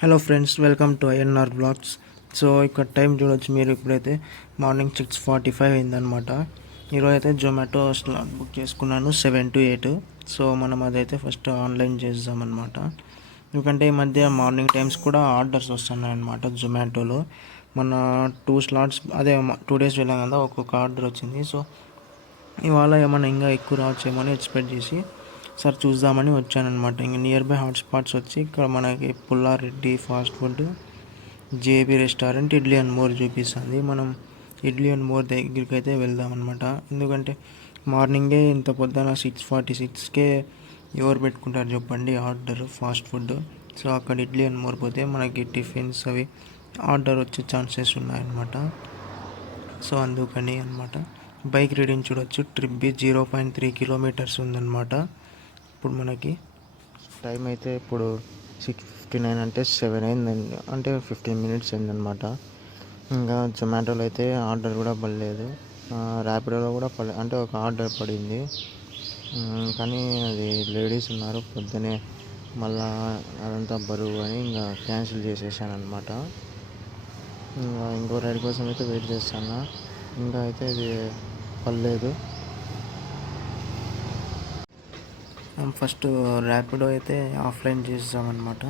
Hello friends, welcome to INR blogs. So ఇక్కడ time చూడొచ్చు మీరు. ఇప్పుడైతే మార్నింగ్ 6:45 అయిందనమాట. ఈరోజు అయితే జొమాటో స్లాట్ బుక్ చేసుకున్నాను 7 to 8. సో మనం అదైతే ఫస్ట్ ఆన్లైన్ చేద్దామన్నమాట. ఎందుకంటే ఈ మధ్య మార్నింగ్ టైమ్స్ కూడా ఆర్డర్స్ వస్తున్నాయి అన్నమాట జొమాటోలో. మన 2 స్లాట్స్ అదే 2 days వెళ్ళాం కదా, ఒక్కొక్క ఆర్డర్ వచ్చింది. సో ఇవాళ ఏమన్నా ఇంకా ఎక్కువ రావచ్చేమో అని ఎక్స్పెక్ట్ చేసి సార్ చూద్దామని వచ్చానమాట. ఇంకా నియర్ బై హాట్స్పాట్స్ వచ్చి ఇక్కడ మనకి Pulla Reddy fast food, JB restaurant, idli and more చూపిస్తుంది. మనం ఇడ్లీ అండ్ మోర్ దగ్గరికి అయితే వెళ్దామన్నమాట. ఎందుకంటే మార్నింగే ఇంత పొద్దున 6:46కే ఎవరు పెట్టుకుంటారు చెప్పండి ఆర్డర్ ఫాస్ట్ ఫుడ్. సో అక్కడ ఇడ్లీ అండ్ మోర్ పోతే మనకి టిఫిన్స్ అవి ఆర్డర్ వచ్చే ఛాన్సెస్ ఉన్నాయన్నమాట. సో అందుకని అనమాట. బైక్ రీడింగ్ చూడొచ్చు. ట్రిప్ బి 0.3 kilometers ఉందన్నమాట. ఇప్పుడు మనకి టైం అయితే ఇప్పుడు 6:59 అంటే 7 అయిందండి, అంటే 15 minutes అయిందనమాట. ఇంకా జొమాటోలో అయితే ఆర్డర్ కూడా పడలేదు, ర్యాపిడోలో కూడా అంటే ఒక ఆర్డర్ పడింది. కానీ అది లేడీస్ ఉన్నారు పొద్దునే, మళ్ళా అదంతా బరువు అని ఇంకా క్యాన్సిల్ చేసేసాను అనమాట. ఇంకో రైడ్ కోసం అయితే వెయిట్ చేస్తాను. ఇంకా అయితే ఇది పర్లేదు. ఫస్ట్ ర్యాపిడో అయితే ఆఫ్లైన్ చేసామన్నమాట.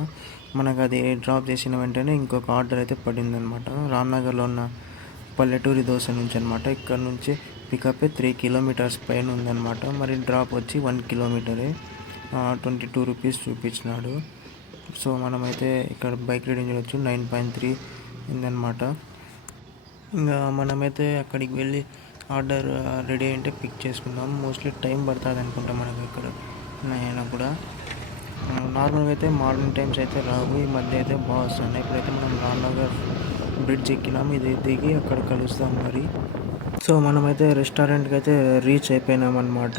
మనకు అది డ్రాప్ చేసిన వెంటనే ఇంకొక ఆర్డర్ అయితే పడిందనమాట. రామ్నగర్లో ఉన్న పల్లెటూరి దోశ నుంచి అనమాట. ఇక్కడ నుంచి పికప్ 3 kilometers పైన ఉందన్నమాట. మరి డ్రాప్ వచ్చి 1 kilometer, 22 rupees చూపించినాడు. సో మనమైతే ఇక్కడ బైక్ రీడింగ్ చూడవచ్చు 9.3 ఉందన్నమాట. ఇంకా మనమైతే అక్కడికి వెళ్ళి ఆర్డర్ రెడీ అంటే పిక్ చేసుకుందాం. మోస్ట్లీ టైం పడుతుంది అనుకుంటాం మనకి ఇక్కడ అయినా కూడా. నార్మల్గా అయితే మార్నింగ్ టైమ్స్ అయితే రావు, ఈ మధ్య అయితే బాగా వస్తున్నాయి. ఇప్పుడైతే మనం రామ్నగర్ బ్రిడ్జ్ ఎక్కినాము, ఇది దిగి అక్కడ కలుస్తాం మరి. సో మనమైతే రెస్టారెంట్కి అయితే రీచ్ అయిపోయినామన్నమాట.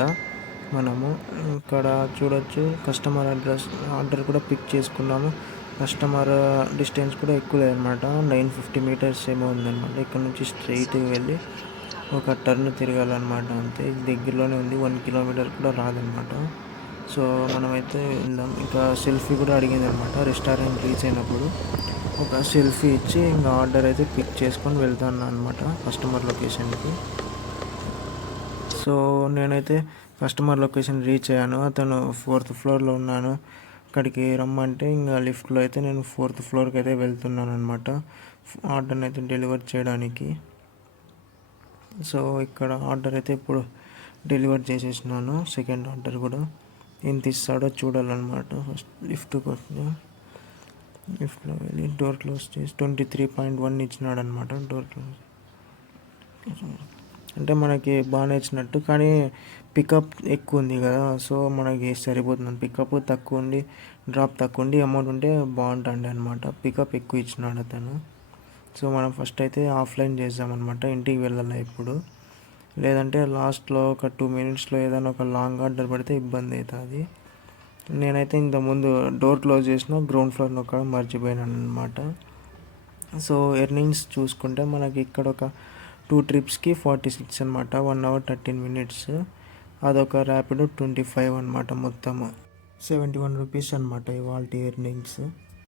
మనము ఇక్కడ చూడొచ్చు కస్టమర్ అడ్రస్ ఆర్డర్ కూడా పిక్ చేసుకున్నాము. కస్టమర్ డిస్టెన్స్ కూడా ఎక్కువ లేదనమాట, 950 meters ఏమో ఉందన్నమాట. ఇక్కడ నుంచి స్ట్రైట్గా వెళ్ళి ఒక టర్న్ తిరగాలన్నమాట, అంతే. దగ్గరలోనే ఉంది, 1 kilometer కూడా రాదనమాట. సో మనమైతే వెళ్దాం. ఇంకా సెల్ఫీ కూడా అడిగింది అనమాట. రెస్టారెంట్ రీచ్ అయినప్పుడు ఒక సెల్ఫీ ఇచ్చి ఇంకా ఆర్డర్ అయితే పిక్ చేసుకొని వెళ్తాను అనమాట కస్టమర్ లొకేషన్కి. సో నేనైతే కస్టమర్ లొకేషన్ రీచ్ అయ్యాను. అతను 4th floorలో ఉన్నాను, అక్కడికి రమ్మంటే ఇంకా లిఫ్ట్లో అయితే నేను 4th floorకి అయితే వెళ్తున్నాను అనమాట ఆర్డర్ని అయితే డెలివర్ చేయడానికి. సో ఇక్కడ ఆర్డర్ అయితే ఇప్పుడు డెలివర్ చేసేసినాను. సెకండ్ ఆర్డర్ కూడా ఎంత ఇస్తాడో చూడాలన్నమాట. ఫస్ట్ లిఫ్ట్కి వస్తే లిఫ్ట్లో వెళ్ళి డోర్ క్లోజ్ చేసి 23.1 ఇచ్చినాడు అనమాట. డోర్ క్లోజ్ అంటే మనకి బాగానే ఇచ్చినట్టు, కానీ పికప్ ఎక్కువ ఉంది కదా, సో మనకి సరిపోతుంది. పికప్ తక్కువ ఉండి డ్రాప్ తక్కువ ఉండి అమౌంట్ ఉంటే బాగుంటుంది అనమాట. పికప్ ఎక్కువ ఇచ్చినాడు అతను. సో మనం ఫస్ట్ అయితే ఆఫ్లైన్ చేద్దామన్నమాట, ఇంటికి వెళ్ళాలి ఇప్పుడు. లేదంటే లాస్ట్లో ఒక 2 minutesలో ఏదైనా ఒక లాంగ్ ఆర్డర్ పడితే ఇబ్బంది అవుతుంది. నేనైతే ఇంతకుముందు డోర్ క్లోజ్ చేసిన గ్రౌండ్ ఫ్లోర్ నొక్కడం మర్చిపోయినాను అనమాట. సో ఎర్నింగ్స్ చూసుకుంటే మనకి ఇక్కడ ఒక 2 trips కి 46 అనమాట, 1 hour 13 minutes. అదొక ర్యాపిడో 25 అనమాట. మొత్తం 71 rupees అనమాట ఇవాళ ఎర్నింగ్స్.